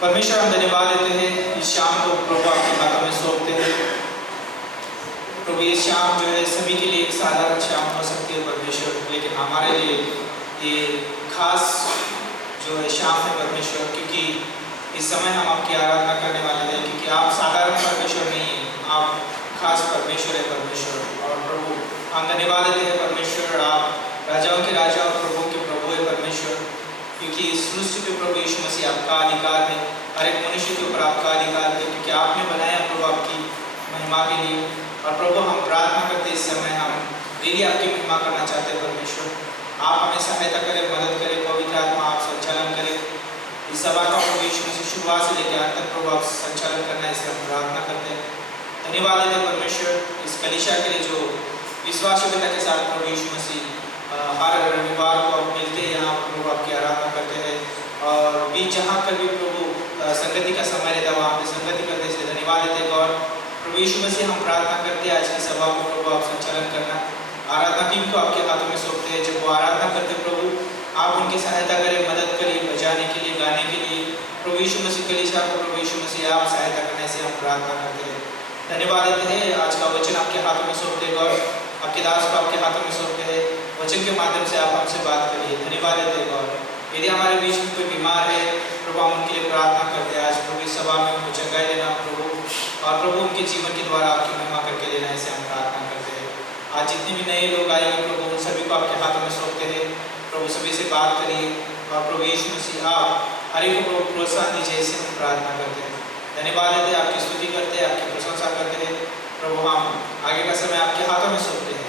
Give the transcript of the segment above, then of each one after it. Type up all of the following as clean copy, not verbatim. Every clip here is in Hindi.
परमेश्वर हम धन्यवाद देते हैं इस शाम को प्रभु आपके हाथों में सौंपते हैं। प्रभु ये शाम जो है सभी के लिए एक साधारण शाम हो सकती है परमेश्वर, लेकिन हमारे लिए ये खास जो है शाम है परमेश्वर, क्योंकि इस समय हम आपकी आराधना करने वाले हैं, क्योंकि आप साधारण परमेश्वर नहीं हैं, आप खास परमेश्वर है परमेश्वर। और प्रभु हम धन्यवाद देते हैं परमेश्वर, आप राजाओं के राजा और प्रभु के प्रभु है परमेश्वर, क्योंकि इस सृष्टि पे प्रभु यीशु मसीह आपका अधिकार है, हर एक मनुष्य के ऊपर आपका अधिकार है, क्योंकि आपने बनाया प्रभु आपकी महिमा के लिए। और प्रभु हम प्रार्थना करते इस समय हम डेली आपकी महिमा करना चाहते हैं परमेश्वर। आप हमें सहायता करें, मदद करें, पवित्र आत्मा आप संचालन करें इस सभा का प्रभु यीशु मसीह शुरुआत से लेकर अंत तक प्रभु आप संचालन करना, इससे हम प्रार्थना करते हैं। धन्यवाद देते हैं परमेश्वर इस कलीसिया के लिए जो विश्वासयोग्यता के साथ प्रभु यीशु मसीह हर रविवार को आप मिलते हैं, यहाँ प्रभु आपकी आराधना करते हैं और बीच जहाँ पर भी प्रभु संगति का समय रहता है वहाँ पे संगति करने से धन्यवाद देते हैं। और प्रभु यीशु मसीह हम प्रार्थना करते हैं आज की सभा को प्रभु आप संचालन करना, आराधना टीम को आपके हाथों में सौंपते हैं। जब वो आराधना करते प्रभु आप उनकी सहायता करें, मदद करिए, बजाने के लिए, गाने के लिए। प्रभु यीशु मसीह कलीसिया को प्रभु यीशु मसीह आप सहायता करने से हम प्रार्थना करते हैं। धन्यवाद देते हैं, आज का वचन आपके हाथों में सौंपते हैं और आपके दास को आपके हाथों में सौंपते हैं। वचन के माध्यम से आप हमसे बात करिए। धन्यवाद देते हैं गॉड। यदि हमारे बीच में कोई बीमार है प्रभु हम उनके लिए प्रार्थना करते हैं, आज प्रभु इस सभा में उनको चंगाई देना प्रभु, और प्रभु उनके जीवन के द्वारा आपकी महिमा करके लेना, ऐसे हम प्रार्थना करते हैं। आज जितने भी नए लोग आएंगे प्रभु उन सभी को आपके हाथों में सौंपते हैं। प्रभु सभी से बात करिए और प्रभु यीशु मसीह आप हर एक को प्रोत्साहन दीजिए, ऐसे हम प्रार्थना करते हैं। धन्यवाद देते हैं, आपकी स्तुति करते हैं, आपकी प्रशंसा करते हैं। प्रभु हम आगे का समय आपके हाथों में सौंपते हैं,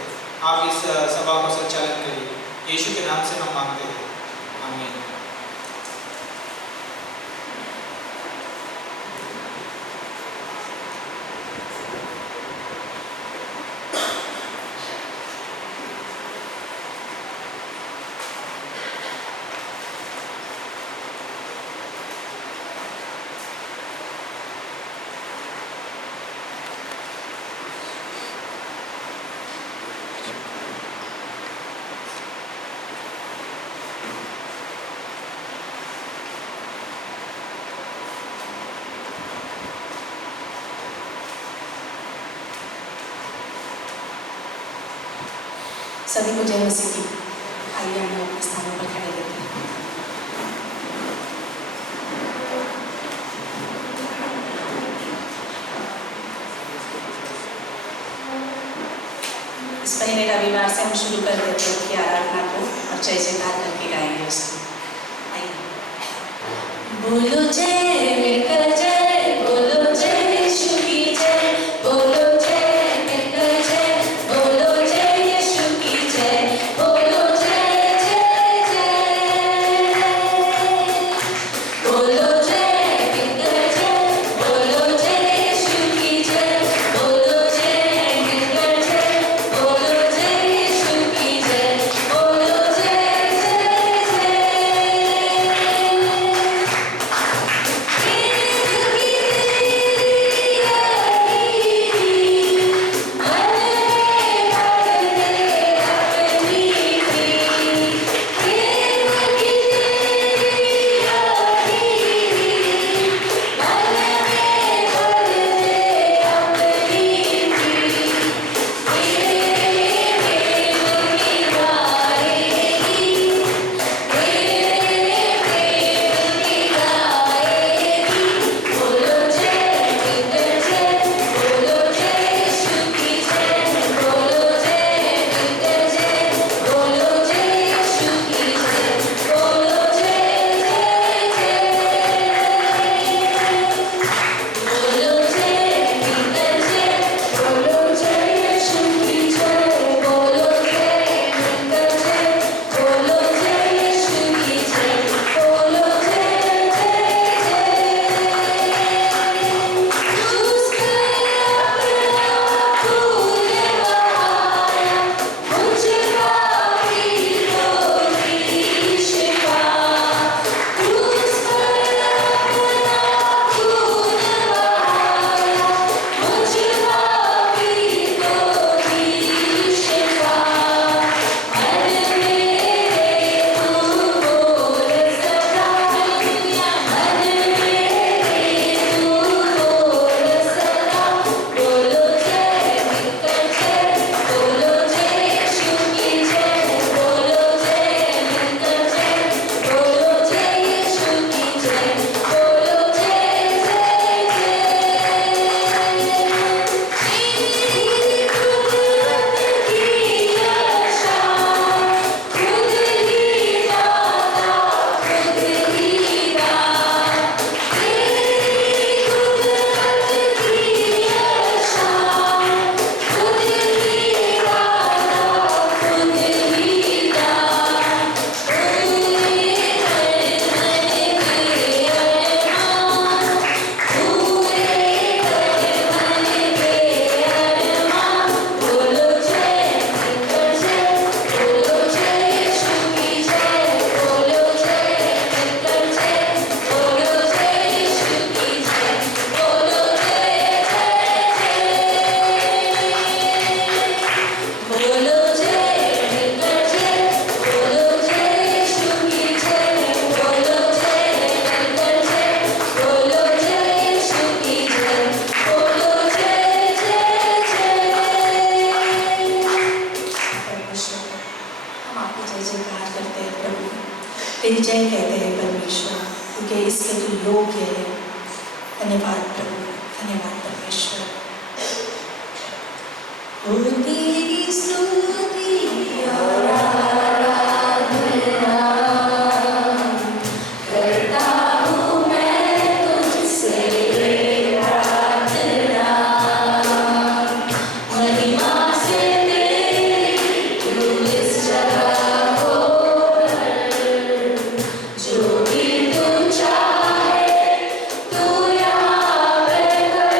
आप इस सभा को संचालन करिए, यीशु के नाम से हम मांगते हैं, आमीन। सभी को जय मसीह की। आइए हम अपने स्थानों पर खड़े रहते हैं। इस पहले रविवार से हम शुरू कर देते हैं कि आराधना को और जय जयकार करके गाएंगे उसको। आइए बोलो जय मिलकर जय, बोलो जय यीशु की जय, बोलो जय मिलकर जय, बोलो जय यीशु की जय, बोलो जय जय जय, बोलो जय मिलकर जय, बोलो जय यीशु की जय, बोलो जय मिलकर जय, बोलो जय यीशु की जय, बोलो जय जय जय। परमेश्वर, क्योंकि इसके तू योग्य है। धन्यवाद प्रभु, धन्यवाद परमेश्वर। ओ तेरी स्तुति और आराधना करता हूँ मैं तुझसे प्रार्थना, महिमा से तेरी तू इस जगह हो, जो भी तू चाहे तू यहाँ पे कर।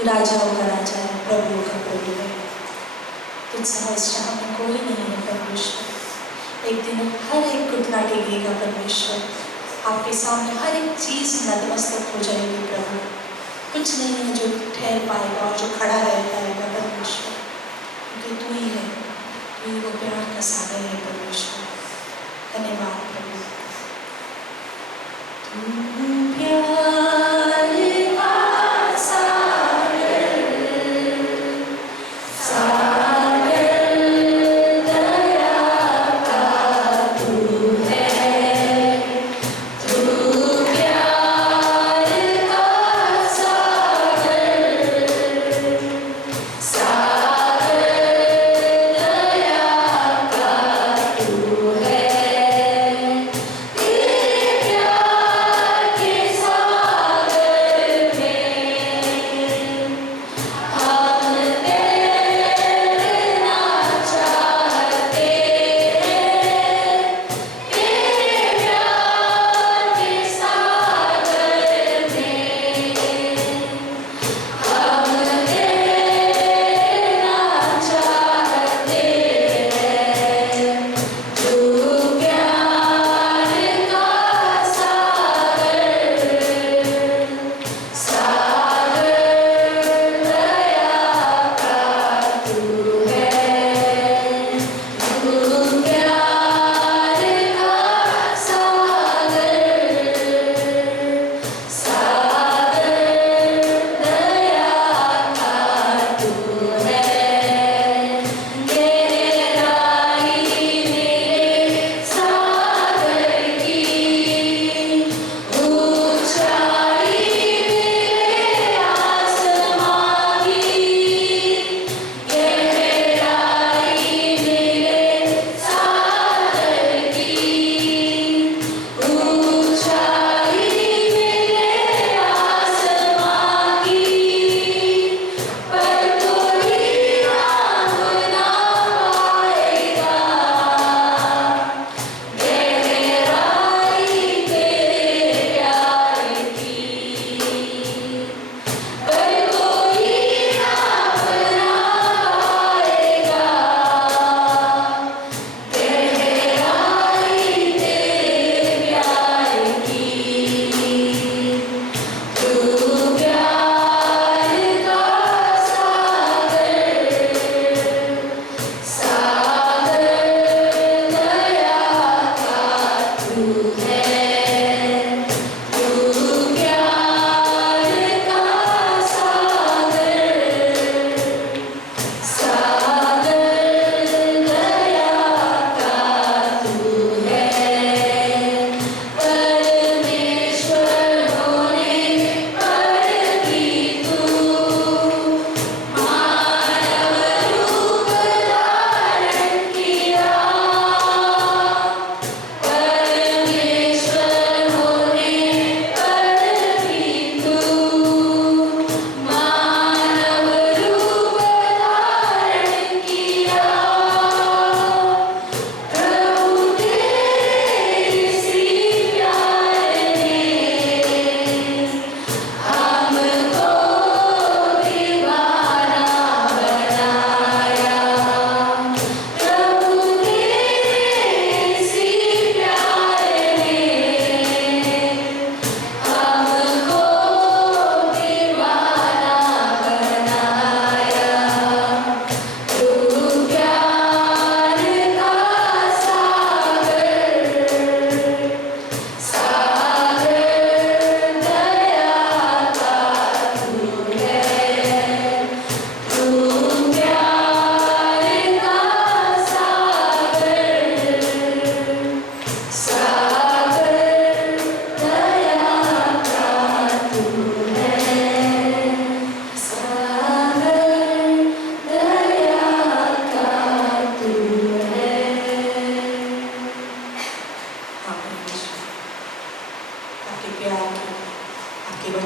राजाओं का राजा है, प्रभुओं का प्रभु है। तुझसे इस जहाँ में कोई नहीं है परमेश्वर। एक दिन हर एक घुटना टेकेगा परमेश्वर, आपके सामने हर एक चीज़ नतमस्तक हो जाएगी प्रभु। कुछ नहीं है जो ठहर पाएगा और जो खड़ा रह पाएगा परमेश्वर, क्योंकि तू ही है, तू ही वो प्यार का सागर है परमेश्वर। धन्यवाद प्रभु। तू प्यार का सागर, सागर दया का तू है। तू प्यार का सागर, सागर दया का तू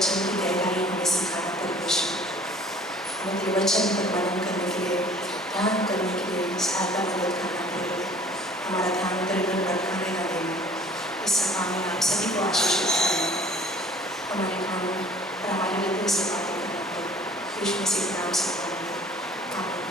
वचन की गहराई हमें सिखाना परमेश्वर। हमें तेरे वचन पर मनन करने के लिए, ध्यान करने के लिए सहायता मदद करना पड़ेगा। हमारा ध्यान तेरे पर भटकने ना देना। इस सभा में आप सभी को आशीषित करना, हमारे कानों और हमारे हृदय से बातें करना पड़ेगा। यीशु मसीह के नाम से मांगते हैं, आमीन।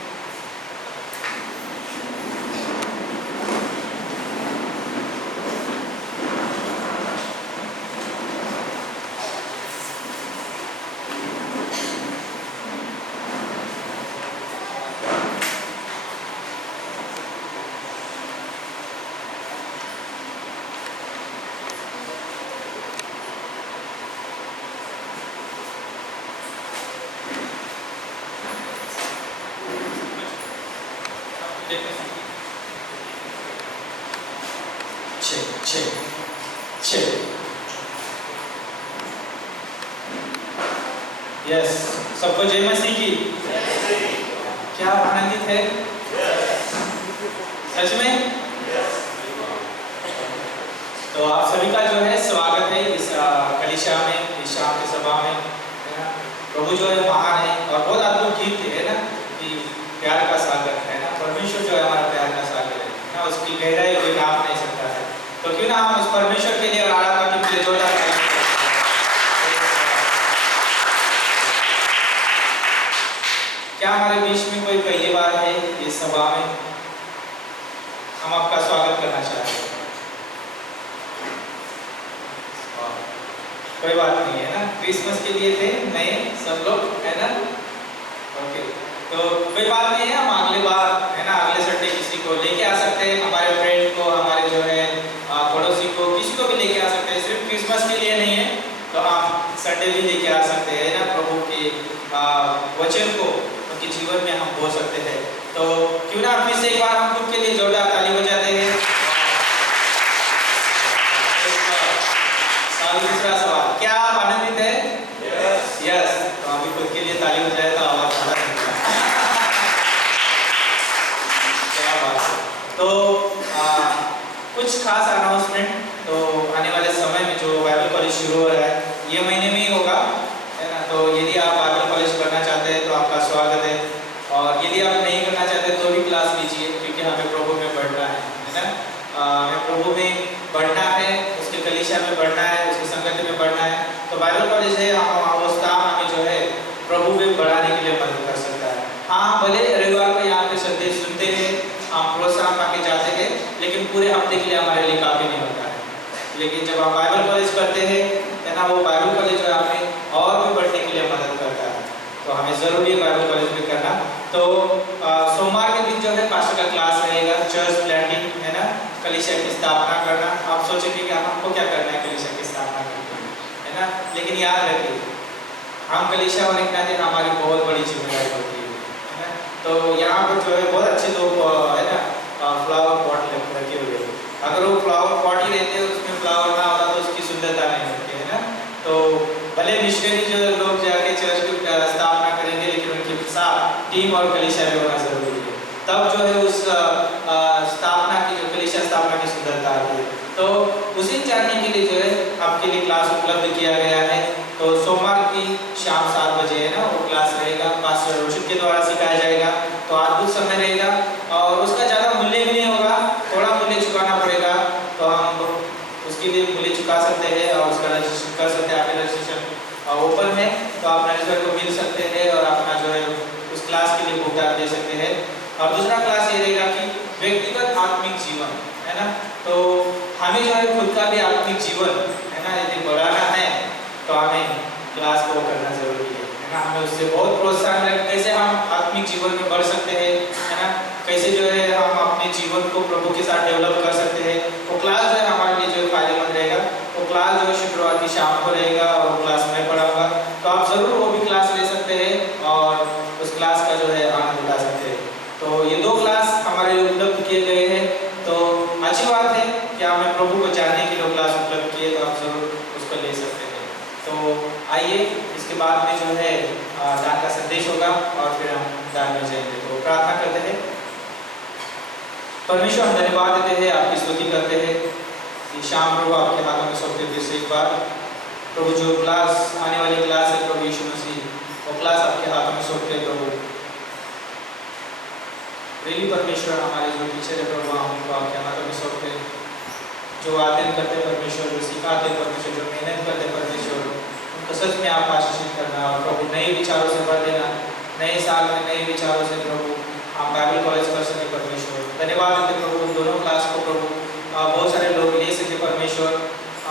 यस, सबको जय मसीह की। क्या आप आनंदित है? सच में? तो आप सभी का जो है स्वागत है इस कलीसिया में, इस शाम की सभा में, है ना। प्रभु जो है महान है और बहुत अद्भुत गीत है ना, कि प्यार का सागर है ना। परमेश्वर जो है हमारा प्यार का सागर है ना, उसकी गहराई कोई नाप नहीं सकता है। तो क्यों ना हम उस परमेश्वर के लिए आराधना के लिए जोरदार ताली। क्या हमारे बीच में कोई पहली बार है इस सभा में? हम आपका स्वागत करना चाहते हैं। कोई बात नहीं है ना, क्रिसमस के लिए थे नए सब लोग, है ना। ओके, तो कोई बात नहीं है, हम अगले बार है ना, अगले संडे किसी को लेके आ सकते हैं, हमारे फ्रेंड को, हमारे जो है पड़ोसी को, किसी को भी लेके आ सकते हैं। सिर्फ क्रिसमस के लिए नहीं है, तो हम संडे भी लेके आ सकते हैं ना। प्रभु के वचन को उनके जीवन में हम बोल सकते हैं। तो क्यों ना फिर से एक बार हम खुद के लिए जोरदार ताली बजाते हैं। दूसरा सवाल, क्या आप आनंदित हैं? यस। तो अभी खुद के लिए ताली बजाए तो आवाज बड़ा क्या बात है। तो कुछ खास अनाउंसमेंट, तो आने वाले समय में जो बाइबल कॉलेज शुरू हो रहा है, ये महीने में ही होगा, है ना। तो यदि आप बाइबल कॉलेज करना चाहते हैं तो आपका स्वागत है, और यदि आप नहीं करना चाहते तो भी क्लास लीजिए, क्योंकि हमें प्रभु में बढ़ना है ना। हमें प्रभु में बढ़ना है, उसके कलीसिया में बढ़ना है, उसकी संगति में बढ़ना है। तो बाइबल कॉलेज है, हम उस काम हमें जो है प्रभु में बढ़ाने के लिए मदद कर सकता है। हाँ, भले रविवार को यहाँ पे संदेश सुनते हैं, हम प्रोत्साहन पाके जाते हैं, लेकिन पूरे हफ्ते के लिए हमारे लिए काफ़ी नहीं होता है। लेकिन जब आप बाइबल कॉलेज करते हैं, है ना, वो बाइबल कॉलेज जो है हमें और भी बढ़ने के लिए मदद करता है। तो हमें ज़रूरी है बाइबल कॉलेज में करना। तो सोमवार के दिन जो है पास्टर का क्लास रहेगा, चर्च प्लांटिंग, है ना, कलीसिया की स्थापना करना। आप सोचेंगे कि हमको क्या करना है कलीसिया की स्थापना करके, है ना। लेकिन याद रखिए, हम कलीसिया होने के नाते हमारी बहुत बड़ी जिम्मेदारी होती है ना। तो यहाँ पर जो है बहुत अच्छे लोग है ना, फ्लावर पॉट रखे हुए हैं। अगर वो फ्लावर पॉट ही रहते, उसमें फ्लावर ना होता तो उसकी सुंदरता नहीं होती, है ना। तो भले मिशनरी जो लोग जाके चर्च की स्थापना करेंगे, लेकिन उनके साथ टीम और कलीसिया भी होना जरूरी है। तब जो है उस स्थापना की, जो कलीसिया स्थापना की सुंदरता आती है। तो उसे जानने के लिए जो है आपके लिए क्लास उपलब्ध किया गया है। तो सोमवार की शाम 7 बजे है ना, वो क्लास रहेगा, पास्टर रोशित के द्वारा सिखाया जाएगा। तो अद्भुत समय रहेगा, और उसका ज़्यादा मूल्य भी नहीं होगा, थोड़ा मूल्य चुकाना पड़ेगा। तो हम उसके लिए मूल्य चुका सकते हैं और उसका रजिस्ट्रेशन कर सकते हैं। आपके रजिस्ट्रेशन ओपन है, तो आप रजिस्टर को मिल सकते हैं और अपना जो है उस क्लास के लिए भुगतान दे सकते हैं। और दूसरा क्लास ये रहेगा कि व्यक्तिगत आत्मिक जीवन, है ना। तो हमें जो है खुद का भी आत्मिक जीवन, है ना, यदि बढ़ाना है तो हमें क्लास को करना जरूरी है ना। हमें उससे बहुत प्रोत्साहन है, कैसे हम आत्मिक जीवन में बढ़ सकते हैं, है ना, कैसे जो है हम अपने जीवन को प्रभु के साथ डेवलप कर सकते हैं। वो क्लास जो है हमारे लिए जो है फायदेमंद रहेगा। वो क्लास जो है शुक्रवार की शाम को रहेगा, और वो क्लास मैं पढ़ाऊंगा। तो आप ज़रूर वो भी क्लास ले सकते हैं और उस क्लास का जो है आनंद उठा सकते हैं। तो ये 2 क्लास हमारे लिए उपलब्ध किए गए हैं। तो अच्छी बात है कि हमें प्रभु को जानने के लिए क्लास उपलब्ध किए, तो आप ज़रूर उसको ले सकते हैं। तो आइए, इसके बाद में जो है दान का संदेश होगा, और फिर हम दान में जाएंगे। तो प्रार्थना करते हैं। परमेश्वर, हम धन्यवाद देते हैं, आपकी स्तुति करते हैं कि शाम प्रभु आपके हाथों में सौंपते फिर से एक बार प्रभु जो क्लास आने वाली क्लास है प्रभु यीशु मसीह, वो क्लास आपके हाथों में सौंपते हैं प्रभु। रियली परमेश्वर हमारे जो टीचर है प्रभु, हम उनको आपके हाथों में सौंपते हैं, जो आदर करते हैं परमेश्वर, जो सिखाते हैं परमेश्वर, जो मेहनत करते हैं परमेश्वर, उनको सच में आप आशीषित करना और प्रभु नए विचारों से भर देना, नए साल में नए विचारों से प्रभु हम बाइबल कॉलेज कर सके परमेश्वर। धन्यवाद देते प्रभु उन दोनों क्लास को प्रभु बहुत सारे लोग ले सके परमेश्वर,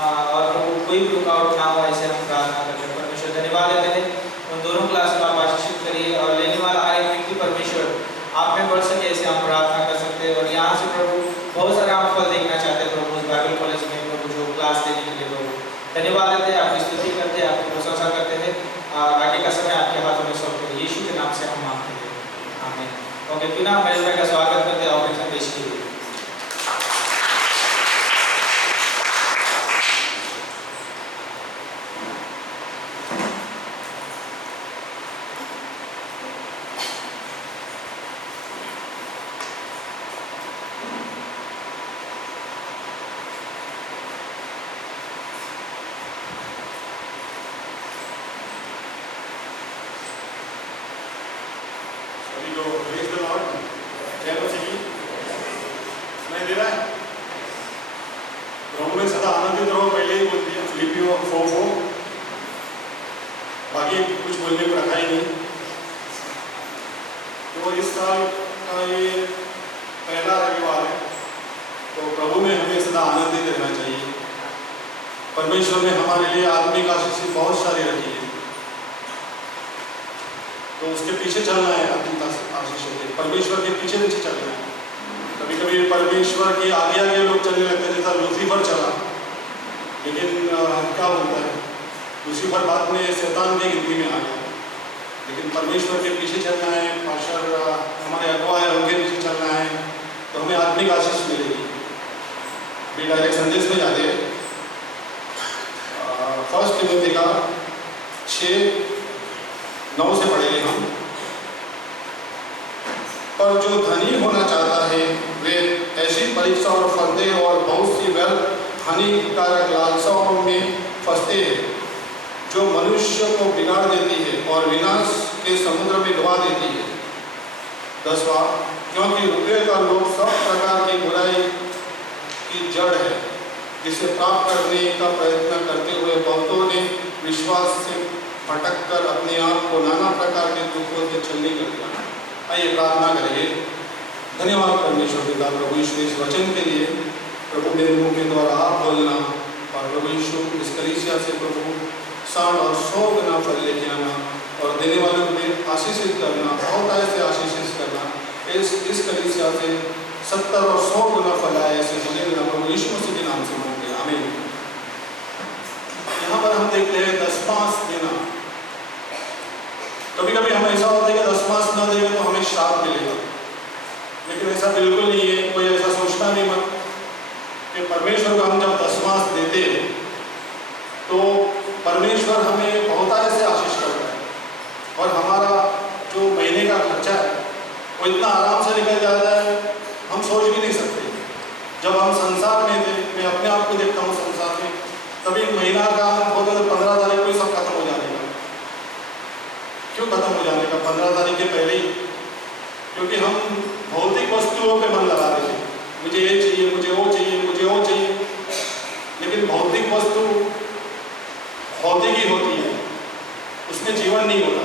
और प्रभु कोई भी रुकावट ना हो ऐसे हम प्रार्थना करते हैं परमेश्वर। धन्यवाद देते हैं उन दोनों क्लास को आप आशीषित करिए और लेने वाला हर एक व्यक्ति परमेश्वर आप में बढ़ सके ऐसे हम प्रार्थना कर सकते हैं। और यहाँ से प्रभु बहुत सारा हम फल देखना चाहते हैं प्रभु उस बाइबल कॉलेज में प्रभु जो क्लास देने के लिए प्रभु। धन्यवाद देते हैं, आपकी स्तुति करते हैं, आपकी प्रशंसा करते हैं, और आगे का समय आपके हाथों में सौंपते हैं, यीशु के नाम से हम मांगते हैं, आमीन। ओके, पुनः महेश भाई का स्वागत करते हैं ऑपरेशन पेश के लिए। प्रभु में सदा आनंदित रहो, पहले ही बोल दिया फिलिपियों 4:4, बाकी कुछ बोलने को रखा ही नहीं। तो इस साल का ये पहला रविवार है, तो प्रभु में हमें सदा आनंदित रहना चाहिए। परमेश्वर ने हमारे लिए आत्मिक आशीष बहुत सारी रखी है, तो उसके पीछे चलना है। आत्मिक आशीष के परमेश्वर के पीछे पीछे चलना है। कभी कभी परमेश्वर के आगे आगे लोग चलने लगते हैं, जैसा लूसीफर चला, लेकिन क्या बोलता है लूसीफर बाद में शैतान की गिनती में आ गया। लेकिन परमेश्वर के पीछे चलना है, पास्टर हमारे अगुवा है उनके पीछे चलना है, तो हमें आत्मिक आशीष मिलेगी। भी डायरेक्ट संदेश में जाते हैं। 1 तिमोथी का 6:9 से पढ़ेंगे हम। पर जो धनी होना चाहता है वे ऐसी परीक्षा और फंदे और बहुत सी व्यर्थ हानिकारक लालसाओं में फंसते हैं, जो मनुष्य को बिगाड़ देती है और विनाश के समुद्र में डुबा देती है। 10वां, क्योंकि रुपये का लोभ सब प्रकार की बुराई की जड़ है, जिसे प्राप्त करने का प्रयत्न करते हुए बहुतों ने विश्वास से भटक कर अपने आप को नाना प्रकार के दुखों से छलनी कर दिया। आइए प्रार्थना करेंगे। धन्यवाद परमेश्वर पिता प्रभु यीशु इस वचन के लिए। प्रभु मेरे मुंह के द्वारा आप बोलना, और प्रभु यीशु इस कलीसिया से प्रभु 60 और 100 गुना फल लेके आना, और देने वालों को आशीषित करना, बहुत ऐसे आशीषित करना। इस कलीसिया से 70 और 100 गुना फल आए ऐसे होने देना प्रभु यीशु मसीह के नाम से मांगते हैं, आमीन। यहाँ पर हम देखते हैं दशमांश देना। कभी कभी हम ऐसा होता है कि दशमांश न देंगे तो हमें श्राप मिलेगा, लेकिन ऐसा बिल्कुल नहीं है। कोई ऐसा सोचना नहीं मत कि परमेश्वर को हम जब दशमांश देते हैं तो परमेश्वर हमें बहुत ऐसे आशीष करता है, और हमारा जो महीने का खर्चा है वो इतना आराम से निकल जाता है, हम सोच भी नहीं सकते। जब हम संसार में थे, मैं अपने आप को देखता हूँ संसार में, तभी महीना का होता तो 15 तारीख को ही सब खत्म हो जाने का। क्यों खत्म हो जाने का 15 तारीख के पहले ही? क्योंकि हम भौतिक वस्तुओं पे मन लगा देते, मुझे ये चाहिए, मुझे वो चाहिए, मुझे वो चाहिए। लेकिन भौतिक वस्तु भौतिक ही होती है, उसमें जीवन नहीं होता।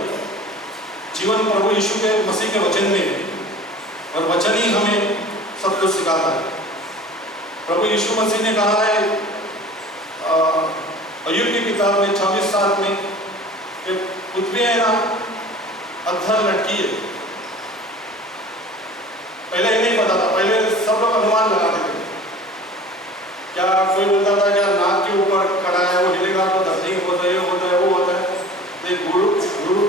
जीवन प्रभु यीशु के मसीह के वचन में है, और वचन ही हमें सब कुछ सिखाता है। प्रभु यीशु मसीह ने कहा है अय्यूब की किताब में 26:7 में कि पृथ्वी है ना अधर लटकी है। पहले ये नहीं पता था, पहले सब लोग अनुमान लगाते थे। क्या कोई बोलता था क्या नाक के ऊपर खड़ा है वो हिलेगा तो धरती होता है, होता है, वो होता है।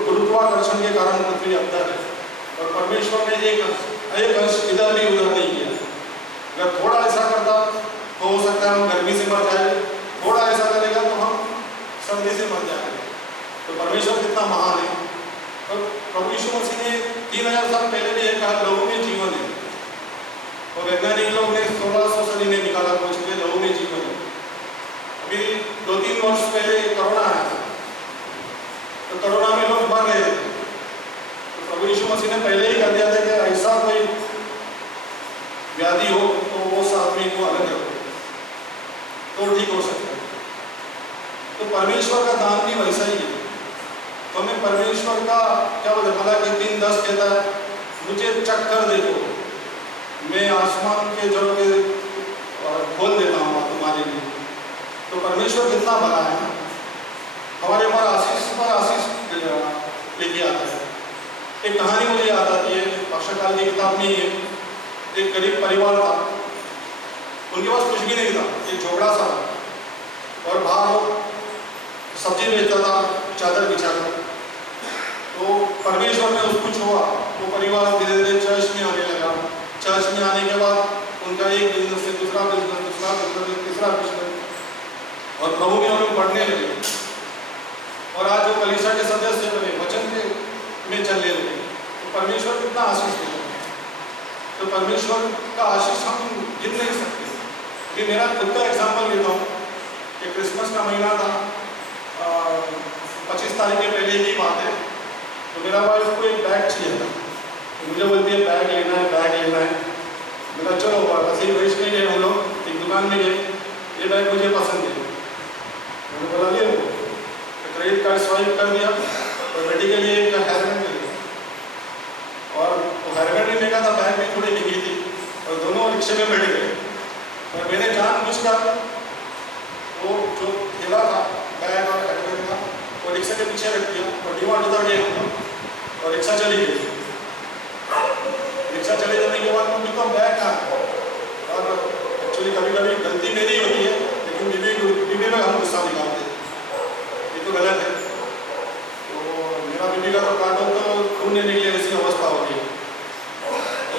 गुरुत्वाकर्षण के कारण पृथ्वी अधर है, और परमेश्वर ने एक अंश इधर भी उधर नहीं किया। अगर थोड़ा ऐसा करता तो हो सकता है हम गर्मी से मर जाए, थोड़ा ऐसा करेगा तो हम सर्दी से मर जाएंगे। तो परमेश्वर कितना महान है। तो प्रभु यीशु मसीह ने 3000 साल पहले भी एक कहा लोगों में जीवन है, और वैज्ञानिक लोग ने 1600 सदी में निकाला कुछ के लोगों में जीवन है। अभी 2-3 वर्ष पहले कोरोना तो ठीक हो सकता है। तो परमेश्वर का दान भी वैसा ही है। तो हमें परमेश्वर का क्या बोलते, मलाकी 3:10 कहता है, मुझे चक्कर देखो, मैं आसमान के जड़ के खोल देता हूँ तुम्हारे लिए। तो परमेश्वर कितना भला है ना, हमारे ऊपर आशीष पर आशीष लेके आता है। एक कहानी मुझे याद आती है, अक्षरकाल की किताब में ही है। एक गरीब परिवार था, उनके पास कुछ भी नहीं था, एक झोपड़ा सा था और बाहर सब्जी बेचता था चादर बिछाकर। तो परमेश्वर ने उसको छुआ, वो परिवार धीरे धीरे चर्च में आने लगा। चर्च में आने के बाद उनका एक बिजनेस से दूसरा बिजनेस, दूसरा बिजनेस, तीसरा बिजनेस, और प्रभु में उन्हें बढ़ने लगे। और आज जो कलीसिया के सदस्य बने, वचन के में चलने लगे। तो परमेश्वर कितना आशीष देता है। तो परमेश्वर का आशीष हम गिन नहीं सकते। कि मेरा खुद का एग्जाम्पल लेता हूँ कि क्रिसमस का महीना था, 25 तारीख के पहले की बात है। तो मेरा वाइफ को एक बैग चाहिए था, तो मुझे बोलती है बैग लेना है, बैग लेना है। मेरा चलो बस ही वेस्ट नहीं गए, हम लोग एक दुकान में गए, ये बैग मुझे पसंद है, मैंने बोला ले लो। क्रेडिट कार्ड स्वाइप कर दिया और बेटी के लिए एक हेयरबैंड ले लिया। और वो हेयरबैंड नहीं लेगा था, बैग में थोड़ी डिग्गी थी, और दोनों रिक्शे में बैठ गए। और मैंने जानबूझकर वो जो थैला था बैग और हेयरबैंड का, वो रिक्शे के पीछे रख दिया और डीमार्ट उतर गए हम लोग और रिक्शा चली गई। रिक्शा चले जाने के बाद मुझे तो बैग था। और एक्चुअली कभी कभी गलती मेरी होती है, लेकिन बीबी में हम गुस्सा निकालते हैं, ये तो गलत है। तो मेरा बीबी का तो काटो तो खून नहीं निकले, ऐसी अवस्था होती है। तो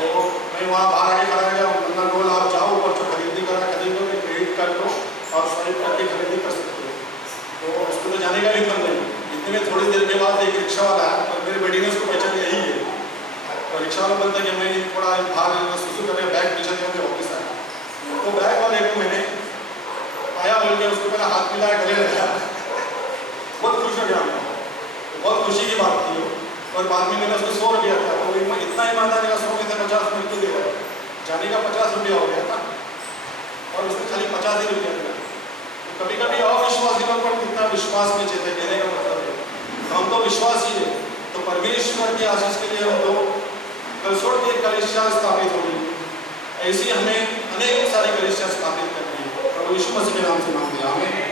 मैं वहाँ बाहर आके खड़ा गया, बंदा बोला आप जाओ और जो खरीदी करा खरीदो, क्रेडिट कार्ड लो और स्वाइप करके खरीदी कर सकते हो। तो उसको तो जाने का भी मन नहीं। इतने में थोड़ी देर के बाद एक रिक्शा वाला है और मेरी बेटी ने उसको पहचान यही है। और रिक्शा वाला बोलता है कि मैं थोड़ा बाहर सुसु करके बैग पीछे के ऑफिस आया। तो बैग वाले को मैंने आया बोल के उसको पहले हाथ मिलाया, गले लगाया, बहुत खुश हो गया। बहुत खुशी की बात थी। और बाद में मैंने उसको 100 रुपया था, तो इतना ईमानदारी का 100 में से 50 मिनट को दे रहा है। जाने का 50 रुपया हो गया था और उसने खाली 50 ही रुपया दिया। तो कभी कभी अविश्वासी लोग पर कितना विश्वास में चेते, कहने का मतलब है हम तो विश्वासी है। तो परमेश्वर की आशीष के लिए हम लोग कलसोट की कलीसिया स्थापित होगी, ऐसी हमें अनेक सारी कलीसिया स्थापित करनी है। प्रभु यीशु मसीह के नाम से मांगते हैं, आमीन।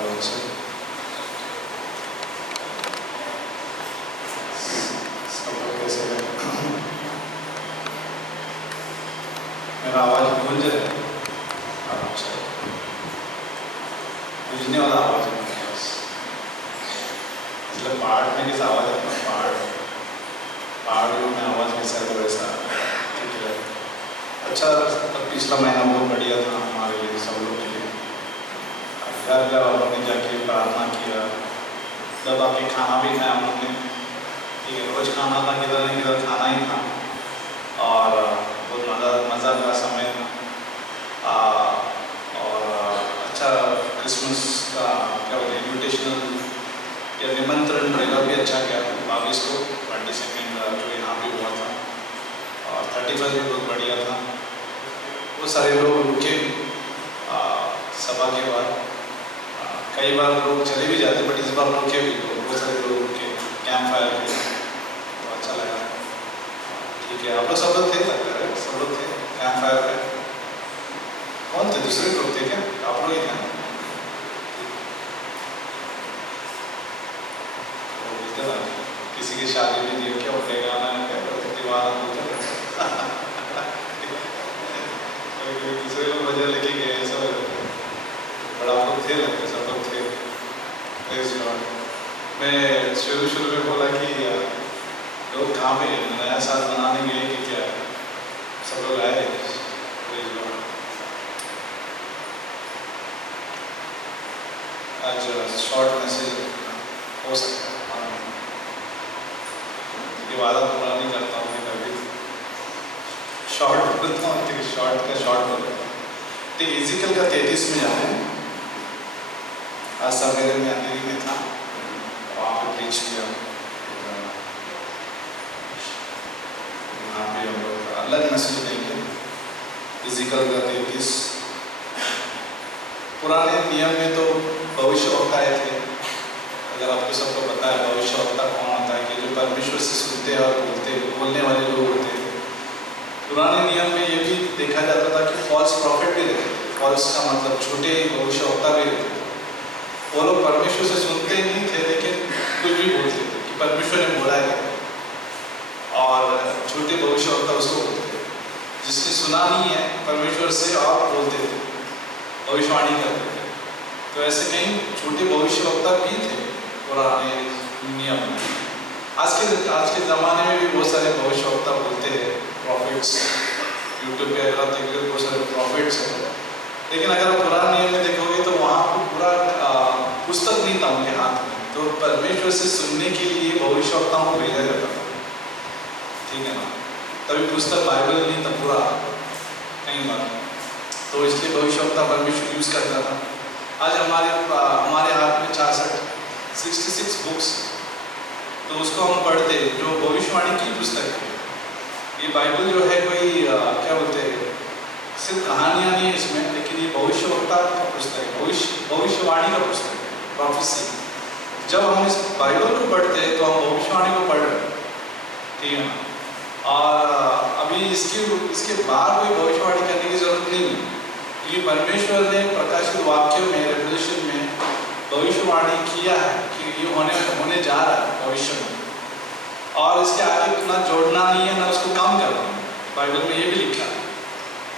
अच्छा सब लोग कैसे हैं? मेरा आवाज गूंज रहा है? अच्छा गूंजने वाला आवाज है मेरे पास, मतलब पहाड़ में कैसा आवाज है ना, पहाड़ियों में आवाज कैसा है तो वैसा ठीक है। अच्छा पिछला महीना बहुत बढ़िया था हमारे लिए, सब लोग के लिए। घर घर हम लोग ने जाके प्रार्थना किया, तब आके खाना भी खाया हम लोग ने, ठीक है। रोज खाना था, किधर नहीं किधर खाना ही था, और बहुत मज़ा का समय था। और अच्छा क्रिसमस का क्या बोलते हैं इन्विटेशनल या निमंत्रण रहेगा भी अच्छा गया 22 को, 22 जो यहाँ भी हुआ था, और 31 भी बहुत बढ़िया था। वो सारे लोग रुके सभा के बाद, कई बार लोग चले भी जाते बट इस बार रुके भी, तो बहुत सारे लोग रुके कैंप फायर के, तो अच्छा लगा। ठीक है, आप लोग सब लोग थे, लगता है सब लोग थे कैंप फायर पे। कौन थे? दूसरे लोग थे क्या? आप लोग ही थे? किसी की शादी में देख क्या उठेगा ना, दीवार दूसरे लोग वजह लेके गए सब, बड़ा लोग थे लगते, सब लोग थे। मैं शुरू में बोला कि लोग कहाँ पे नया साल मनाने गए कि क्या, सब लोग आए। आज शॉर्ट मैसेज हो सकता है, ये वादा पूरा नहीं करता हूँ मैं कभी, शॉर्ट बोलता हूँ, ठीक है, शॉर्ट का शॉर्ट बोलता हूँ। ठीक, इज़िकल का 33 में जाते हैं। आज सवेरे में अंधेरी में था, वहाँ पे प्रीच किया, वहाँ पे हम लोग अलग मैसेज देंगे। इज़िकल का 33, पुराने नियम में तो भविष्यवक्ताएं थे। अगर आपको सबको पता है भविष्यवक्ता कौन होता है, कि जो परमेश्वर से सुनते हैं और बोलने वाले लोग होते हैं। पुराने नियम में ये भी देखा जाता था कि फॉल्स प्रॉफिट भी रहते थे। फॉल्स का मतलब झूठे भविष्यवक्ता भी रहते थे। वो लोग परमेश्वर से सुनते नहीं थे, लेकिन कुछ भी बोलते थे कि परमेश्वर ने बोला है, और झूठे भविष्यवक्ता उसको बोलते थे जिसने सुना नहीं है परमेश्वर से, और बोलते थे, भविष्यवाणी करते थे। तो ऐसे कई झूठे भविष्यवक्ता भी थे पुराने नियम में। आज के ज़माने में भी बहुत सारे भविष्यवक्ता बोलते हैं, प्रॉफिट्स। यूट्यूब पे अगर आप देखोगे बहुत सारे प्रॉफिट्स हैं, लेकिन अगर आप पुराने नियम में देखोगे तो वहाँ पर पूरा पुस्तक नहीं था उनके हाथ में, तो परमेश्वर से सुनने के लिए भविष्यवक्ताओं को भेजा जाता था, ठीक है ना। तभी पुस्तक बाइबल नहीं था पूरा कई बार, तो इसलिए भविष्यवक्ता परमेश्वर यूज़ करता था। आज हमारे हाथ में 66 बुक्स, तो उसको हम पढ़ते जो भविष्यवाणी की पुस्तक है। ये बाइबल जो है कोई क्या बोलते हैं, सिर्फ कहानियाँ नहीं है इसमें, लेकिन ये भविष्यवक्ता का पुस्तक है, भविष्यवाणी का पुस्तक है, प्रॉफेसी। जब हम इस बाइबल को पढ़ते हैं तो हम भविष्यवाणी को पढ़ रहे हैं, ठीक है ना। और अभी इसके बाहर कोई भविष्यवाणी करने की जरूरत नहीं है, क्योंकि परमेश्वर ने प्रकाशित वाक्य में, रेवल्यूशन में भविष्यवाणी किया है कि ये होने जा रहा है भविष्य में, और इसके आगे ना जोड़ना नहीं है ना उसको कम करना है। बाइबल में ये भी लिखा है,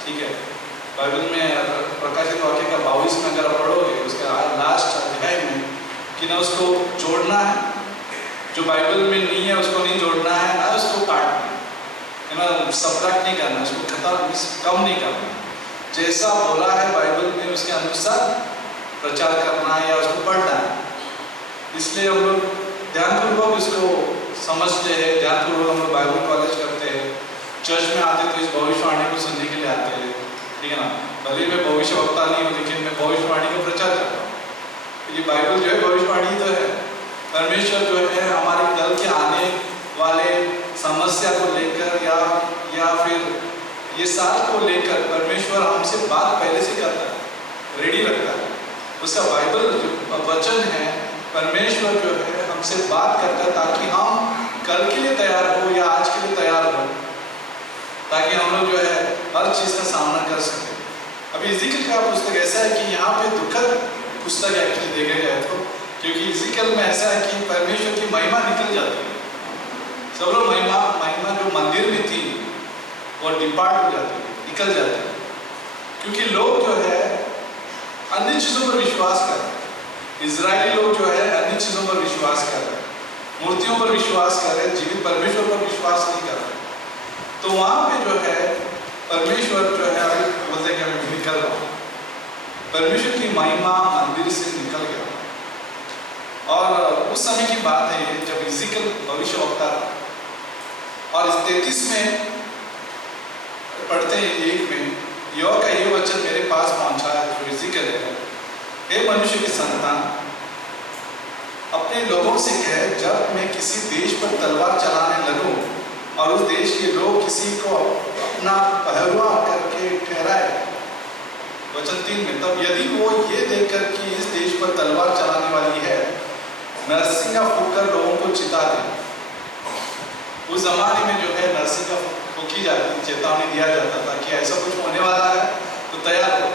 ठीक है। बाइबल में प्रकाशित वाक्य का 22 में अगर पढ़ोगे उसके लास्ट अध्याय में कि ना उसको जोड़ना है, जो बाइबल में नहीं है उसको नहीं जोड़ना है, ना उसको काटना है ना, सबट्रैक्ट नहीं करना, उसको कम नहीं करना। जैसा बोला है बाइबल में उसके अनुसार प्रचार करना है या उसको पढ़ना है। इसलिए हम लोग ध्यानपूर्वक उसको समझते हैं, ध्यानपूर्वक हम लोग बाइबल कॉलेज करते हैं, चर्च में आते तो इस भविष्यवाणी को सुनने के लिए आते हैं, ठीक है ना। भले मैं भविष्यवक्ता नहीं हूँ, लेकिन मैं भविष्यवाणी का प्रचार करता हूँ। ये बाइबल जो है भविष्यवाणी तो है। परमेश्वर जो है हमारे कल के आने वाले समस्या को लेकर या फिर ये साल को लेकर परमेश्वर हमसे बात पहले से करता है, रेडी रखता है। उसका बाइबल जो वचन है, परमेश्वर जो है हमसे बात करता है ताकि हम कल के लिए तैयार हो या आज के लिए तैयार हो, ताकि हम लोग जो है हर चीज़ का सामना कर सकें। अभी इज़िकियल का पुस्तक ऐसा है कि यहाँ पे दुखद पुस्तक एक्चुअली देखे जाए तो, क्योंकि इज़ीकियल में ऐसा है कि परमेश्वर की महिमा निकल जाती है। सब लोग महिमा जो मंदिर में थी वो डिपार्ट हो जाती है, निकल जाती है, क्योंकि लोग जो है अन्य चीज़ों पर विश्वास कर रहे हैं। इजरायली लोग जो है अन्य चीज़ों पर विश्वास कर रहे हैं, मूर्तियों पर विश्वास कर रहे हैं, जीवित परमेश्वर पर विश्वास नहीं कर रहे। तो वहाँ पे जो है परमेश्वर जो है, अभी बोलते हैं कि मैं निकल रहा हूँ, परमेश्वर की महिमा मंदिर से निकल गया। और उस समय की बात है ये, जब इज़ीकियल भविष्यवक्ता, और इस 33 में पढ़ते हैं 1 में, यहोवा का ये वचन मेरे पास पहुंचा है, जो इज़ीकियल है, हे मनुष्य की संतान, अपने लोगों से कह, जब मैं किसी देश पर तलवार चलाने लगूं और उस देश के लोग किसी को अपना पहरुआ करके ठहराए, वचन 3 में, तब यदि वो ये देखकर कि इस देश पर तलवार चलाने वाली है, नरसिंगा फूंककर लोगों को चिता दे। उस जमाने में जो है नरसिंगा फूंकी जाती, चेतावनी दिया जाता था कि ऐसा कुछ होने वाला है तो तैयार हो,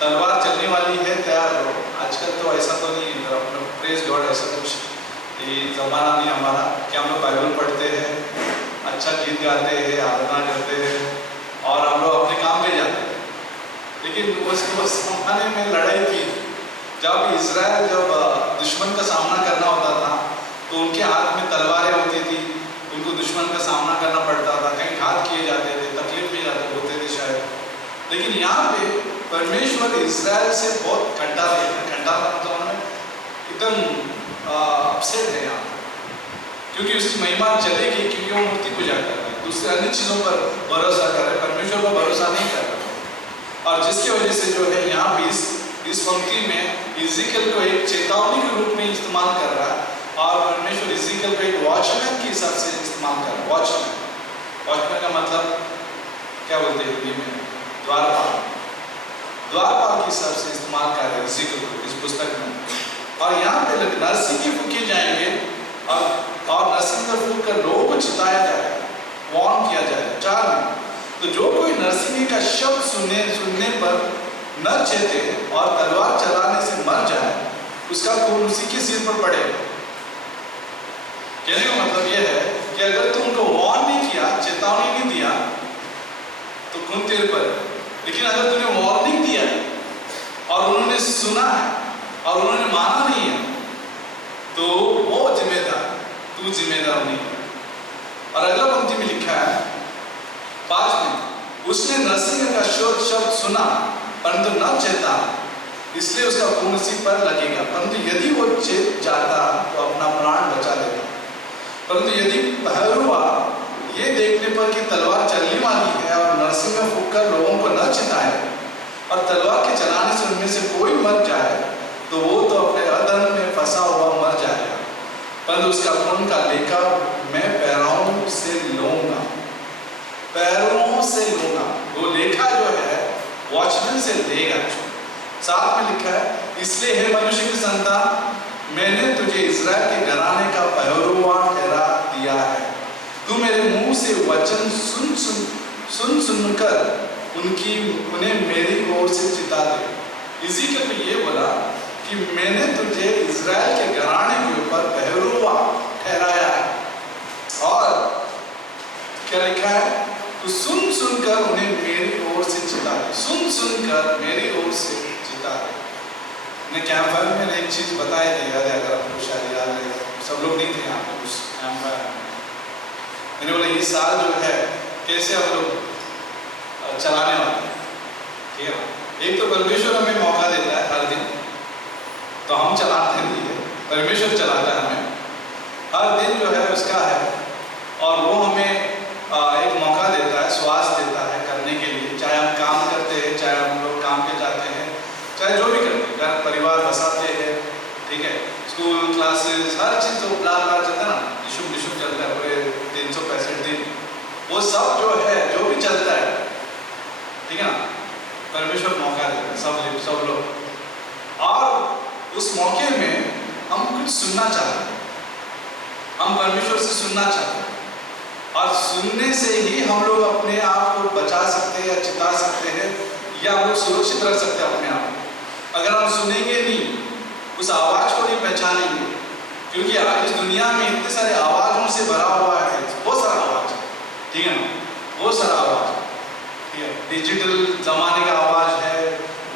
तलवार चलने वाली है, तैयार हो। आजकल तो ऐसा तो नहीं है, अपना प्रेज गॉड, ऐसा कुछ ये ज़माना नहीं हमारा कि हम लोग बाइबल पढ़ते हैं, अच्छा गीत गाते हैं, आराधना करते हैं और हम लोग अपने काम पे जाते हैं। लेकिन उस ज़माने में लड़ाई थी, जब इजराइल जब दुश्मन का सामना करना होता था तो उनके हाथ में तलवारें होती थी, उनको दुश्मन का सामना करना पड़ता था, कहीं घात किए जाते थे, तकलीफ में जाते होते थे शायद। लेकिन यहाँ पे परमेश्वर इजराइल से बहुत घंटा मतलब एकदम अपसेट है यहाँ, क्योंकि उसकी महिमा चलेगी, क्योंकि वो मूर्ति पूजा कर रहे हैं, दूसरे अन्य चीज़ों पर भरोसा कर रहे हैं, परमेश्वर पर भरोसा नहीं कर रहे। और जिसकी वजह से जो है यहाँ भी इस पंक्ति में इज़ीकियल को एक चेतावनी के रूप में इस्तेमाल कर रहा है, और परमेश्वर इज़ीकियल को एक वॉचमैन के हिसाब से इस्तेमाल कर रहा है। वॉचमैन का मतलब क्या बोलते हैं हिंदी में? द्वारपाल के हिसाब से इस्तेमाल कर रहे हैं इज़ीकियल को इस पुस्तक में। और यहाँ पे नरसिंगे फूके जाएंगे और नरसिंगा फूक कर लोगों को चिताया जाएगा, वार्न किया जाएगा। 4 में, तो जो कोई नरसिंगे का शब्द सुनने पर न चेते और तलवार चलाने से मर जाए, उसका खून उसी के सिर पर पड़ेगा। कहने का मतलब यह है कि अगर तुम उनको वार्न नहीं किया, चेतावनी नहीं दिया, तो खून तेरे पर है। लेकिन अगर तूने वार्निंग दिया और उन्होंने सुना है और उन्होंने माना नहीं है, तो वो जिम्मेदार, तू जिम्मेदार नहीं। और अगला पंक्ति में लिखा है 5 में, उसने नरसिंह का शब्द सुना परंतु न चेता, इसलिए उसका खून उसी पर लगेगा। परंतु यदि वो चेत जाता तो अपना प्राण बचा लेता। परंतु यदि पहरुआ ये देखने पर कि तलवार चलने वाली है और नरसिंगा फूंककर लोगों को न चिताए और तलवार के चलाने से उनमें से कोई मर जाए, तो वो तो अपने अधर्म में फंसा हुआ मर जाएगा, परंतु उसका खून का लेखा मैं पैरों से लूंगा। पैरों से लूंगा, वो लेखा जो है वॉचमैन से लेगा। 7 में लिखा है, इसलिए हे मनुष्य की संतान, मैंने तुझे इजराइल के घराने का पहरुआ ठहरा दिया है। तू मेरे मुंह से वचन सुनकर उन्हें मेरी ओर से चिता दे। इज़ीकियल ने ये बोला कि मैंने तुझे इजराइल के घराने के ऊपर पहरुआ ठहराया है। और क्या लिखा है? तू सुनकर उन्हें मेरी ओर से चिता दे। सुनकर मेरी ओर से चिता दे। मैं कैंप फायर में एक चीज़ बताई थी, याद है? अगर आपको शायद याद है, सब लोग नहीं थे यहाँ पे उस कैंप फायर में। मैंने बोला इस साल जो है कैसे हम लोग चलाने वाले, ठीक है? एक तो परमेश्वर हमें मौका देता है हर दिन, तो हम चलाते नहीं है, परमेश्वर चलाता है हमें। हर दिन जो है उसका है, और वो हमें एक मौका देता है, श्वास देता है करने के लिए। चाहे हम काम करते हैं, चाहे हम लोग काम पे जाते हैं, चाहे जो भी करते हैं, घर परिवार बसाते हैं, ठीक है, स्कूल क्लासेस हर चीज़ तो ब्ला चलता है ना, निशुम चलता है पूरे 365 दिन। वो सब जो है, जो भी चलता है, ठीक है ना, परमेश्वर मौका देता है सब लोग। और उस मौके में हम कुछ सुनना चाहते हैं, हम परमेश्वर से सुनना चाहते हैं, और सुनने से ही हम लोग अपने आप को बचा सकते हैं या चिता सकते हैं, या हम लोग सुरक्षित रख सकते हैं अपने आप। अगर हम सुनेंगे नहीं उस आवाज को नहीं पहचानेंगे, क्योंकि आज इस दुनिया में इतने सारे आवाजों से भरा हुआ है, बहुत सारा आवाज है, ठीक है ना, बहुत सारा आवाज है, ठीक है। डिजिटल जमाने का आवाज है,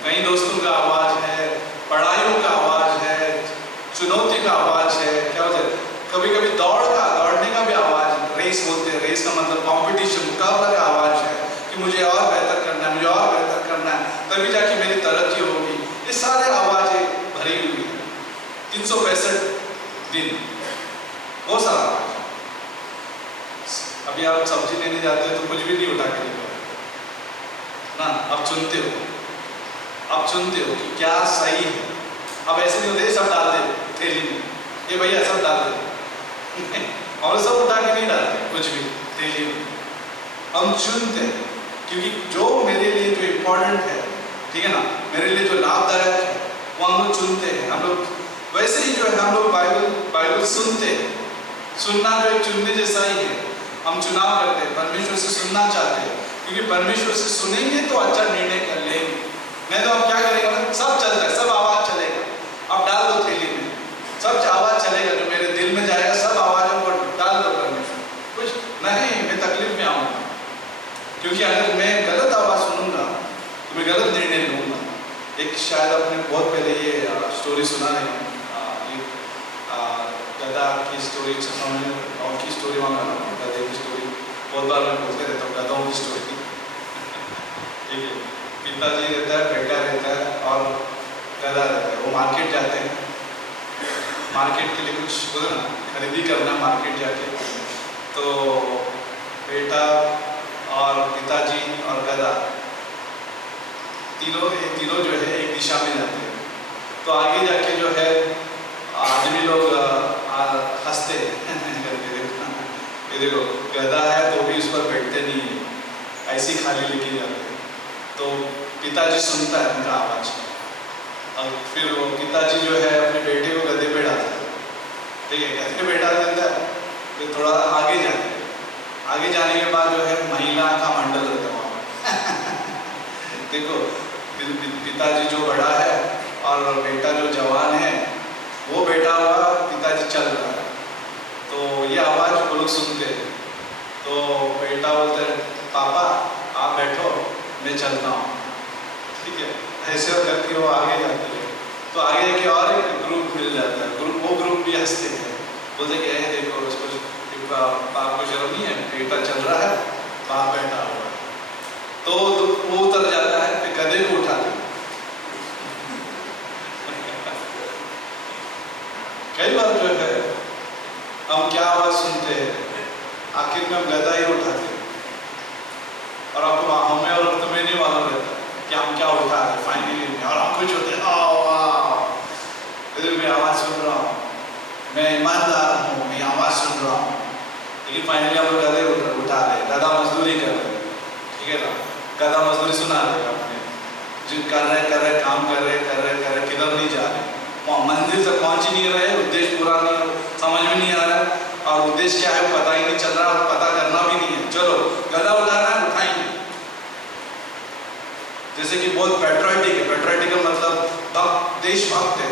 कई दोस्तों का आवाज है, पढ़ाइयों का आवाज है, चुनौती का आवाज है, क्या होता है, कभी कभी दौड़ने का भी आवाज, रेस बोलते हैं, रेस का मतलब कॉम्पिटिशन, मुकाबला का आवाज है कि मुझे और बेहतर करना है, मुझे और बेहतर करना है, तभी जाके मेरी तरक्की होगी। ये सारे आवाजें भरी हुई है 365 दिन, बहुत सारा आवाज। अभी आप सब्जी लेने जाते हो तो कुछ भी नहीं उठा के लेते ना, आप चुनते हो कि क्या सही है। अब ऐसे नहीं होते सब डाल दे थैली में, ये भैया सब डाल दे और सब उठा के नहीं डालते कुछ भी थैली में, हम चुनते हैं, क्योंकि जो मेरे लिए जो इम्पोर्टेंट है, ठीक है ना, मेरे लिए जो लाभदायक है वो हम लोग चुनते हैं। हम लोग वैसे ही जो है हम लोग बाइबल सुनते हैं, सुनना जो एक चुनने जैसा ही है, हम चुनाव करते हैं, परमेश्वर से सुनना चाहते हैं, क्योंकि परमेश्वर से सुनेंगे तो अच्छा निर्णय कर लेंगे, नहीं तो हम क्या करेंगे, सब चलता है, सब आवाज चलेगा, अब डाल दो थैली में, सब आवाज चलेगा, जो मेरे दिल में जाएगा सब आवाजों को डाल दो परमेश्वर, कुछ नहीं, मैं तकलीफ में आऊँगा, क्योंकि अगर मैं गलत आवाज सुनूंगा तो मैं गलत निर्णय लूँगा। एक शायद आपने बहुत पहले ये स्टोरी सुना है, गधा की स्टोरी, और की स्टोरी मांगा, गधे की स्टोरी बहुत बार मैं बोलते रहता हूँ, गधों की स्टोरी ठीक है। पिताजी रहता है, बेटा रहता है और गधा रहता है, वो मार्केट जाते हैं, मार्केट के लिए कुछ बोले ना खरीदी करना मार्केट जाके, तो बेटा और पिताजी और गधा तीनों जो है एक दिशा में जाते हैं। तो आगे जाके जो है आदमी लोग हंसते ये देखो गधा है तो भी उस पर बैठते नहीं है, ऐसी खाली लेके जाते हैं। तो पिताजी सुनता है उनका आवाज, और फिर वो पिताजी जो है अपने बेटे को गधे पे डालता है, ठीक है, गधे पे बैठा देता है। फिर थोड़ा आगे जाने के बाद जो है महिला का मंडल रहता है वहाँ देखो पिताजी जो बड़ा है और बेटा जो जवान है, वो बैठा हुआ, पिताजी चल रहा है, तो ये आवाज वो लोग सुनते हैं। तो बेटा बोलता है पापा आप बैठो मैं चलता हूँ, ठीक है, ऐसे करके वो आगे जाते हैं। तो आगे जाके और एक ग्रुप मिल जाता है, वो ग्रुप भी हंसते हैं, बोलते कि देखो उसको बाप को शर्म नहीं है, बेटा चल रहा है, बाप बैठा हुआ है। तो वो उतर जाता है, फिर गधे को उठाते हैं। कई बार जो है हम क्या आवाज सुनते हैं, आखिर में हम गधा ही उठाते हैं, और आपको हमें और तुम्हें नहीं मालूम रहता कि हम क्या उठा रहे फाइनली, और हम कुछ होते हैं मैं आवाज सुन रहा हूँ, मैं ईमानदार हूँ, मैं आवाज सुन रहा हूँ, लेकिन फाइनली हम लोग गधे उठा रहे, गधा मजदूरी कर रहे, ठीक है ना, गधा मजदूरी सुना रहे अपने, जो कर रहे काम कर रहे किधर नहीं जा रहे, मंदिर तक पहुंच ही नहीं रहे, उद्देश्य पूरा नहीं समझ में नहीं आ रहा है, और उद्देश्य क्या है पता ही नहीं चल रहा, और पता करना भी नहीं है। चलो गधा उठाना है, उठाएंगे, जैसे कि बहुत पैट्रियोटिक है, पैट्रियोटिक का मतलब देशभक्त है,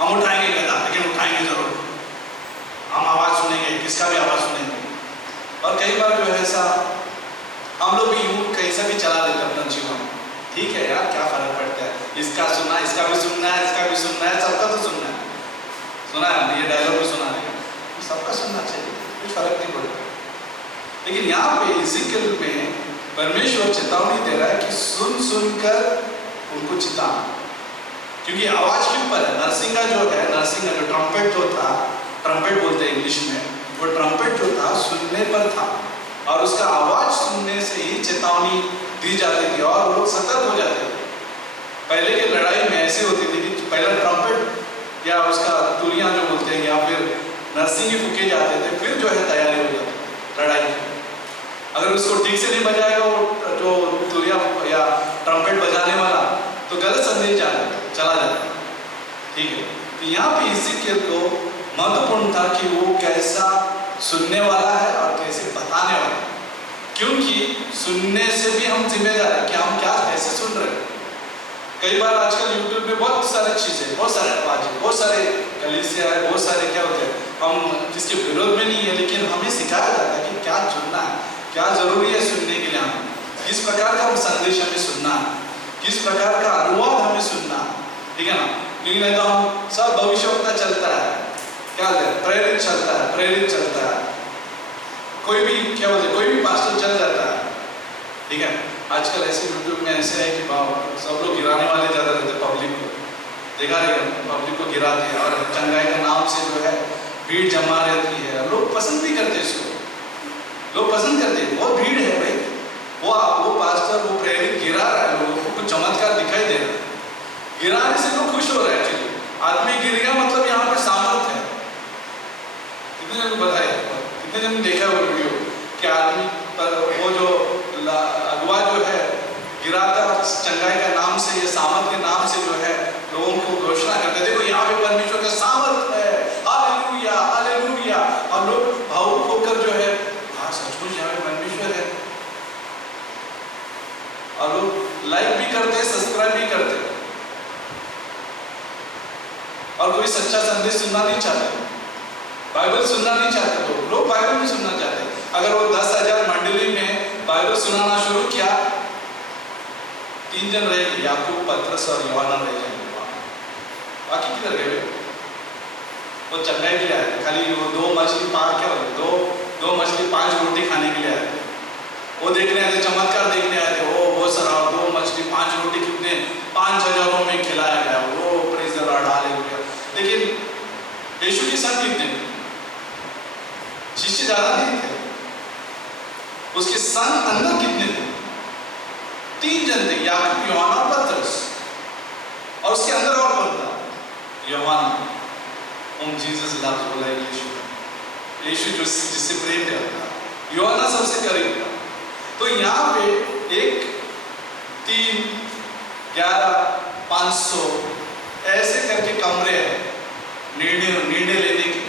हम उठाएंगे गधा, लेकिन उठाएंगे जरूर, हम आवाज सुनेंगे, किसका भी आवाज सुनेंगे। और कई बार जो है ऐसा हम लोग भी यूं कैसा भी चला देते अपना जीवन, ठीक है यार क्या फर्क पड़ता है, इसका सुना, इसका भी सुनना है, इसका भी सुनना है, सबका तो सुनना है, सुना है ये डायलॉग भी सुना है, सबका सुनना चाहिए, कुछ फर्क नहीं पड़ता। लेकिन यहाँ पे इज़िकियल में परमेश्वर चेतावनी दे रहा है कि सुन कर उनको चिताना, क्योंकि आवाज के ऊपर है। नर्सिंग का जो ट्रम्पेट जो था, ट्रम्पेट बोलते हैं इंग्लिश में, वो ट्रम्पेट जो था सुनने पर था, और उसका आवाज सुनने से ही चेतावनी दी जाती थी और लोग सतर्क हो जाते थे। पहले की लड़ाई में ऐसी होती थी कि पहले ट्रम्पेट या उसका तुरियां जो बोलते हैं, या फिर नर्सिंग ही फूके जाते थे, फिर जो है तैयारी हो जाती लड़ाई की। अगर उसको ठीक से नहीं बजाएगा वो जो तुरिया या ट्रम्पेट बजाने वाला, तो गलत संदेश चला जाता, ठीक है। तो यहाँ पे इज़िकियल को महत्वपूर्ण था कि वो कैसा सुनने वाला है और कैसे बताने वाला है, क्योंकि सुनने से भी हम जिम्मेदार हैं कि हम क्या कैसे सुन रहे हैं, कई बार आजकल यूट्यूब पे बहुत सारी चीजें, बहुत सारे आवाज, बहुत सारे कलीसिया है, बहुत सारे क्या होते हैं, हम जिसके विरोध में नहीं है, लेकिन हमें सिखाया जाता है कि क्या चुनना है, क्या जरूरी है सुनने के लिए, हमें किस प्रकार का संदेश हमें सुनना है, किस प्रकार का अनुवाद हमें सुनना है, ठीक है ना। लेकिन नहीं तो हम सब भविष्यवक्ता चलता है, क्या होता है, प्रेरित चलता है, कोई भी क्या बोलते हैं, कोई भी पास्टर चल जाता है, ठीक है। आजकल ऐसे यूट्यूब में ऐसे है कि सब लोग गिराने वाले ज्यादा रहते, पब्लिक को देखा रहेगा, पब्लिक को गिराते हैं और चंगाई के नाम से जो है भीड़ जमा रहती है, लोग पसंद भी करते हैं इसको, लोग पसंद करते हैं, बहुत भीड़ है भाई, वो पास्टर वो प्रेरित गिरा रहा है, लोगों को कुछ चमत्कार दिखाई दे रहा है, गिराने से लोग खुश हो रहे हैं। एक्चुअली आदमी गिर गया मतलब यहाँ पे सामर्थ है। कितने जन को बताया, कितने जन देखा वो वीडियो कि आदमी पर वो जो अगुआ जो है गिराता है, चंगाई का नाम से या सामर्थ के नाम से जो है लोगों को घोषणा करते हैं, देखो यहाँ पे परमेश्वर का सामर्थ है, हालेलुया हालेलुया, और लोग भावुक होकर जो है हाँ सचमुच यहाँ पे परमेश्वर है, और लोग लाइक भी करते हैं, सब्सक्राइब भी करते हैं, और कोई सच्चा संदेश सुनना नहीं चाहते, बाइबल सुनना नहीं चाहते, लोग बाइबल नहीं सुनना चाहते। अगर वो 10,000 मंडली में बाइबल सुनाना शुरू किया, 3 जन रहेंगे, याकूब, पतरस और यूहन्ना रह जाएंगे, बाकी किधर गए? वो चंगाई के लिए आए, खाली वो 2 मछली 5 क्या हो, 2 मछली 5 रोटी खाने के लिए आए, वो देखने आए थे, चमत्कार देखने आए थे, वो बहुत सारा 2 मछली 5 रोटी कितने 5,000 में खिलाया गया, वो प्रेज़ द लॉर्ड हालेलुया। लेकिन यीशु के साथ कितने शिष्य ज्यादा नहीं थे, उसके संग अंदर कितने थे? 3 जन थे, याकूब, यूहन्ना और पतरस, और उसके अंदर और कौन था? यूहन्ना, whom Jesus loves, बोला यीशु जो जिससे प्रेम करता, यूहन्ना सबसे करीब था। तो यहाँ पे 1, 3, 11, 500 ऐसे करके कमरे हैं निर्णय लेने के।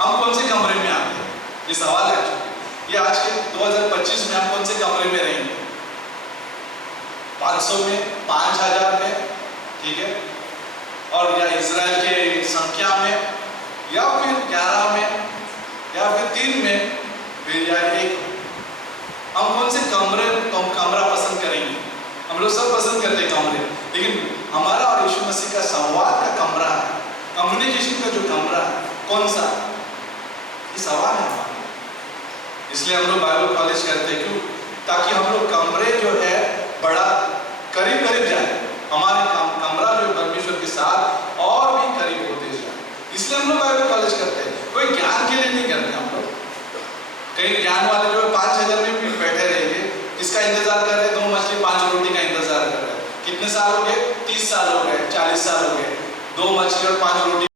हम कौन से कमरे में आते हैं, ये सवाल है। ये आज के 2025 में हम कौन से कमरे में रहेंगे? 500 में, 5,000 में, ठीक है, और या इजराइल के संख्या में, या फिर 11 में, या फिर 3 में, फिर या 1। हम कौन से कमरा पसंद करेंगे? हम लोग सब पसंद करते हैं कमरे, लेकिन हमारा और यीशु मसीह का संवाद का कमरा है, कम्युनिकेशन का जो कमरा है, कौन सा? ये सवाल है हमारा। इसलिए हम लोग बाइबल कॉलेज करते हैं, क्यों? ताकि हम लोग कमरे जो है बड़ा करीब जाए, हमारे कमरा जो परमेश्वर के साथ और भी करीब होते जाए। इसलिए हम लोग बाइबल कॉलेज करते हैं, कोई ज्ञान के लिए नहीं करते हम लोग। कई ज्ञान वाले जो 5,000 में भी बैठे रहेंगे, किसका इंतजार कर रहे हैं? 2 मछली 5 रोटी का इंतजार कर रहे हैं। कितने साल हो गए? 30 साल हो गए, 40 साल हो गए, 2 मछली और 5 रोटी